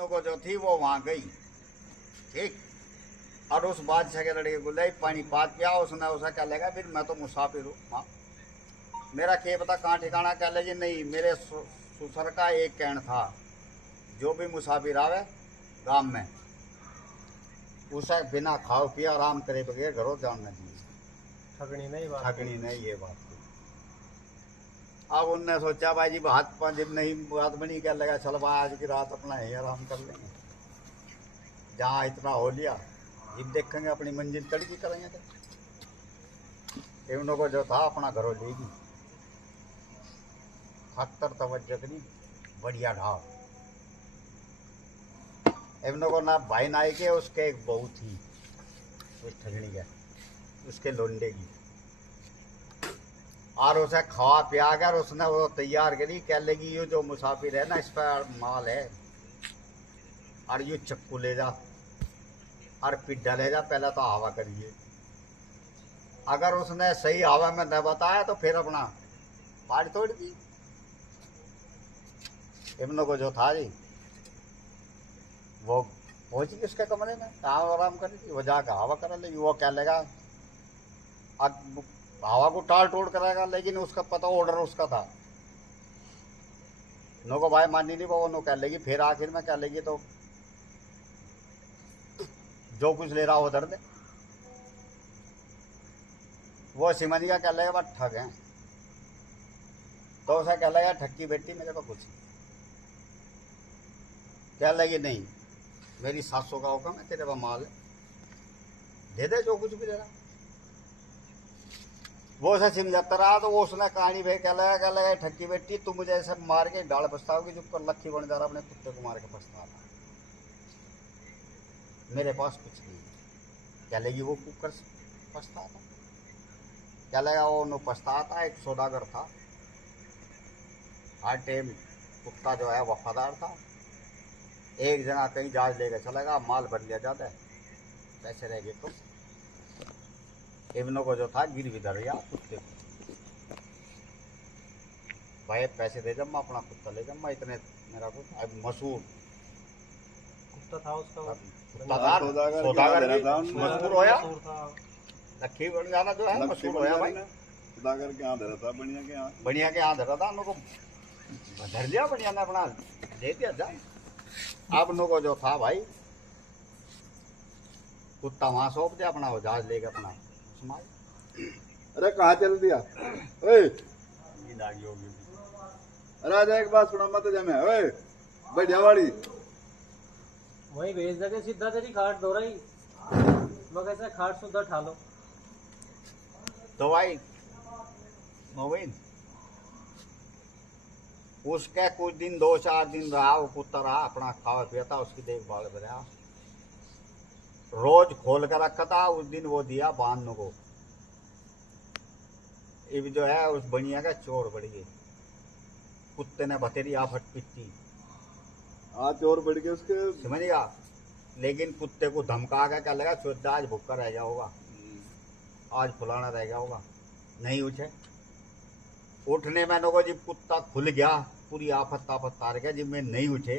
इब्नों को जो थी वो वहां गई, ठीक। और उस बादशाह के लड़के को ले पानी पात पिया, उसने उसे क्या लगा, फिर मैं तो मुसाफिर हूँ, हाँ मेरा क्या पता कहाँ ठिकाना, क्या लगी नहीं, मेरे ससुर का एक कहना था, जो भी मुसाफिर आवे गांव में उसे बिना खाओ पिया आराम करे बगैर घरों जाने दिए, ठगनी नहीं बात, ठगनी नहीं ये बात थी। अब उनने सोचा भाई जी हाथ पांच दिन नहीं बात बनी, क्या लगा चल भाई आज की रात अपना यही आराम कर लेंगे, जहाँ इतना हो लिया जब देखेंगे अपनी मंजिल तड़की करेंगे। तो इन्हों को जो था अपना घरों लेगी, खतर तवज्जो नहीं बढ़िया ढाव। इन्हों को ना भाई नाई के उसके एक बहू थी उस ठगनी के, उसके लोंडे की, और उसे खवा पिया कर उसने वो तैयार करी, कह लेगी ये जो मुसाफिर है ना इस पर माल है, और ये चक्कू ले जा और पिड्डा ले जा, पहले तो हवा करिए, अगर उसने सही हवा में न बताया तो फिर अपना पाड़ तोड़ दी। इब्नों को जो था जी वो पहुंची उसके कमरे में, कहाँ आराम करेगी, वो जाकर हवा करा लेगी, वो क्या लेगा हवा को टाल टोड़ करेगा, लेकिन उसका पता ऑर्डर उसका था, नो को भाई मानी नहीं वो नो कह लेगी, फिर आखिर में कह लेगी तो जो कुछ ले रहा हो उधर दे, वो सिमनिया कह लेगा बस ठग है, तो उसे कह लेगा ठक्की बेटी मेरे को कुछ कह लेगी नहीं, मेरी सासों का हुक्म है, तेरे पास माल है दे दे जो कुछ भी दे रहा। वो उसे सिम जाता रहा तो वो उसने कहानी भाई कह लगा ठक्की बेटी तू मुझे ऐसे मार के डाल पछताओगी, जो पर लक्की बन जा रहा अपने कुत्ते को मार के पछता रहा, मेरे पास कुछ नहीं है, क्या लेगी वो कुकर पछता था, क्या लगा वो नो पछता था, एक सौदागर था, हर टाइम कुत्ता जो है वफादार था, एक जना कहीं जहाज लेकर चलेगा, माल भर लिया जाता है, पैसे रह गए तो इब्नों को जो था गिरवी धर गया कुत्ते को, भाई पैसे दे जब मैं अपना कुत्ता ले जब मैं इतने मेरा कुत्ता अब मशहूर कुत्ता था उसका, सौदागर मशहूर होया, लक्की बन जाना जो है मशहूर होया भाई, सौदागर के यहाँ धरा था, बढ़िया के यहाँ धरा था, उनको धर लिया बढ़िया ने अपना दे दिया जा। अब नो को जो था भाई कुत्ता वहां सौंप दिया, अपना वो जहाज लेके अपना समाज। अरे कहाँ चल दिया ओए, होगी अरे आजा एक बात सुना मत जमे ओए बढ़िया वाली, वहीं भेज देंगे सीधा, तेरी खाट धो रही मैं कैसे खाट सुधा ठा लो। तो भाई मोबिन उसके कुछ दिन 2-4 दिन रहा, वो कुत्ता रहा अपना खावा पिया था, उसकी देखभाल करा, रोज खोल कर रखा था, उस दिन वो दिया बांध को, अब जो है उस बनिया का चोर बढ़ गए, कुत्ते ने बतेरी आफत पीटी, हाँ चोर बढ़ गए उसके, समझिएगा, लेकिन कुत्ते को धमका के क्या लगा सोचा आज भूखा रह गया होगा, आज फुलाना रह गया होगा, नहीं उठे, उठने में लोगों जब कुत्ता खुल गया पूरी आफत ताफत तार गया, जब मैं नहीं उठे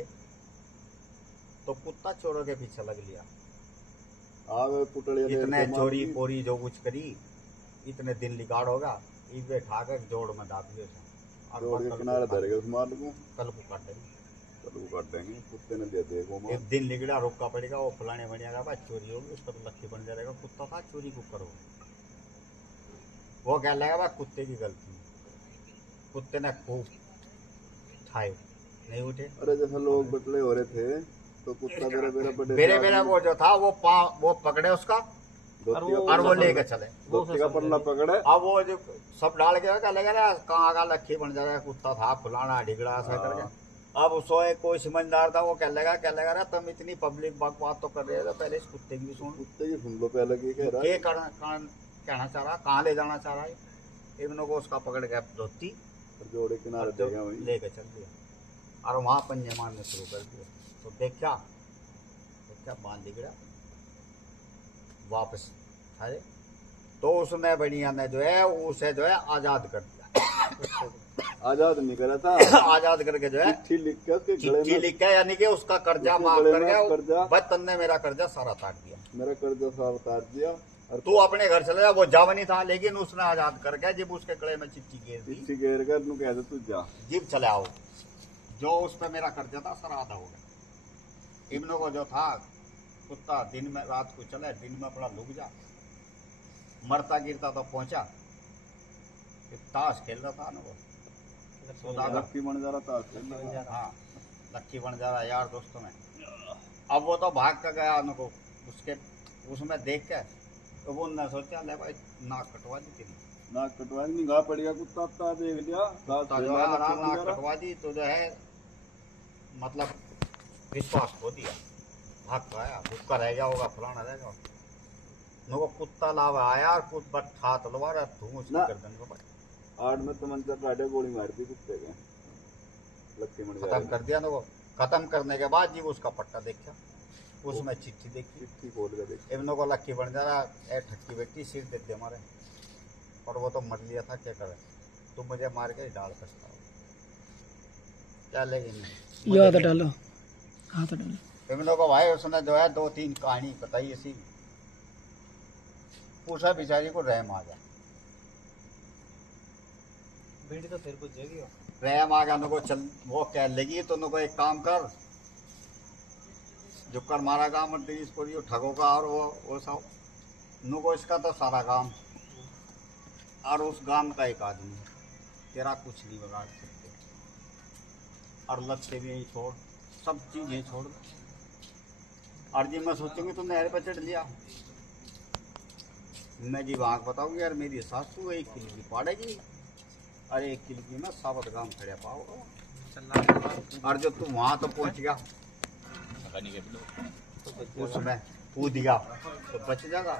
तो कुत्ता चोरों के पीछे लग लिया, इतने चोरी पोरी जो कुछ करी, इतने दिन लिगाड़ होगा, इस बैठा कर जोड़ में दाब दिए किनारे धर गए उस माल को, कल को काट देंगे, काट देंगे, कुत्ते ने दे दिया वो एक दिन लिगड़ा रोका पड़ेगा, वो फलाने बनिया का चोरी होगी, उस पर लक्की बन जाएगा, कुत्ता था चोरी को करो, वो क्या लगेगा कुत्ते की गलती, कुत्ते ने खूब खाए नहीं उठे। अरे जैसे लोग बटले हो रहे थे तो कुत्ता मेरे वो जो था वो पकड़े उसका और वो लेकर चले, का पल्ला पकड़े, अब वो जो सब डाल के क्या लगेगा कहाँ का लक्की बन जाएगा, कुत्ता था फुलाना ढिगड़ा ऐसा करके, अब सोए कोई समझदार था वो क्या लगा तुम इतनी पब्लिक बात तो कर रहे हो, पहले इस कुत्ते की भी सुन, कुत्ते की सुन लो पहले की कह रहा है, कहना चाह रहा, कहाँ ले जाना चाह रहा है, इब्नों को उसका पकड़ के धोती जोड़े किनारे लेकर चल दिया और वहां पंजे मारने शुरू कर दिए, तो देखा बांध दिखड़ा वापस आए, तो उसने बढ़िया ने जो है उसे जो है आजाद कर दिया, आजाद नहीं करा था, आजाद करके जो है चिट्ठी लिख के उसके गले चिट्ठी में, लिख के, यानी कि उसका कर्जा उसके माफ गले कर में गया। कर्जा- बस तन्ने मेरा कर्जा सारा काट दिया। मेरा कर्जा सारा उतार दिया और तू अपने घर चले जा, वो जावनी था, लेकिन उसने आजाद कर गया। जब उसके कड़े में चिट्ठी गिर दी, चिट्ठी घेर कर तू कह दे तू जा। जीप चले आओ। जो उस पर मेरा कर्जा था सारा आधा हो गया। इब्नों को जो था कुत्ता, दिन में रात को चले, दिन में अपना लुक जा, मरता गिरता तो पहुंचा। ताश खेल रहा था ना वो, लक्की बन जा रहा था, हाँ लक्की बन जा रहा यार दोस्तों में। अब वो तो भाग कर गया उनको, उसके उसमें देख के तो वो ने सोचा ले भाई नाक कटवा दी तेरी। नाक कटवा दी, निगाह पड़ गया कुत्ता ता देख लिया, कुत्ता जो है नाक कटवा दी तो जो है मतलब विश्वास खो दिया, भाग तो आया, भूखा रह गया होगा, फलाना रह गया। नो कुत्ता लावा आया और कुछ बट था तलवार धूम उसकी ना। गर्दन को पड़ी। आठ में तमंचा काटे, गोली मार दी कुत्ते के, लक्की बन खत्म कर दिया ना वो। खत्म करने के बाद जी उसका पट्टा देखा, उसमें चिट्ठी देखी। चिट्ठी खोल के देख, इब्नों को लक्की बन जा रहा, ए ठक्की बेटी सिर दे दे हमारे, और वो तो मर लिया था, क्या करे, तुम मुझे मार के डाल पछताओ क्या, लेकिन याद डालो, हाथ डालो। इब्नों को भाई उसने जो है 2-3 कहानी बताई ऐसी, पूछा बेचारी को रहम आ गया। बेटी तो फिर कुछ जगी हो। रहम आ गया नुको, चल वो कह लगी तो नुको एक काम कर, जो कर मारा काम और तेरी इसको जो ठगों का और वो सब नुको, इसका तो सारा काम और उस गांव का एक आदमी, तेरा कुछ नहीं बिगाड़ सकते। और लक्ष्य भी यही छोड़, सब चीजें छोड़। और जी मैं सोचूंगी तुमने नहर पर चढ़ लिया, मैं जी वहाँ बताऊंगी यार मेरी सासू एक किलो की पाड़ेगी, अरे 1 किलो की मैं साबत गांव खड़े पाओ। और जो तुम वहां तो पहुंच गया उसमें कूद गया तो बच जाएगा,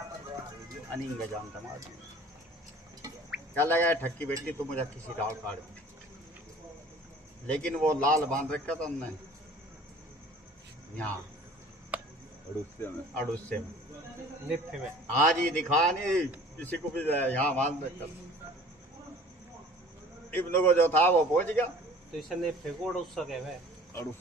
अनिंग जान तमार क्या लगा ठक्की बेटी तू मुझे किसी डाल काट दी। लेकिन वो लाल बांध रखा था हमने यहाँ अड़ुस्से में, निफ्फे में। आज ही दिखा नहीं किसी को भी यहाँ बांध रखा। इब्नों को जो था वो पहुंच गया। तो इसे निफ्फे को उससे कहवे। और उस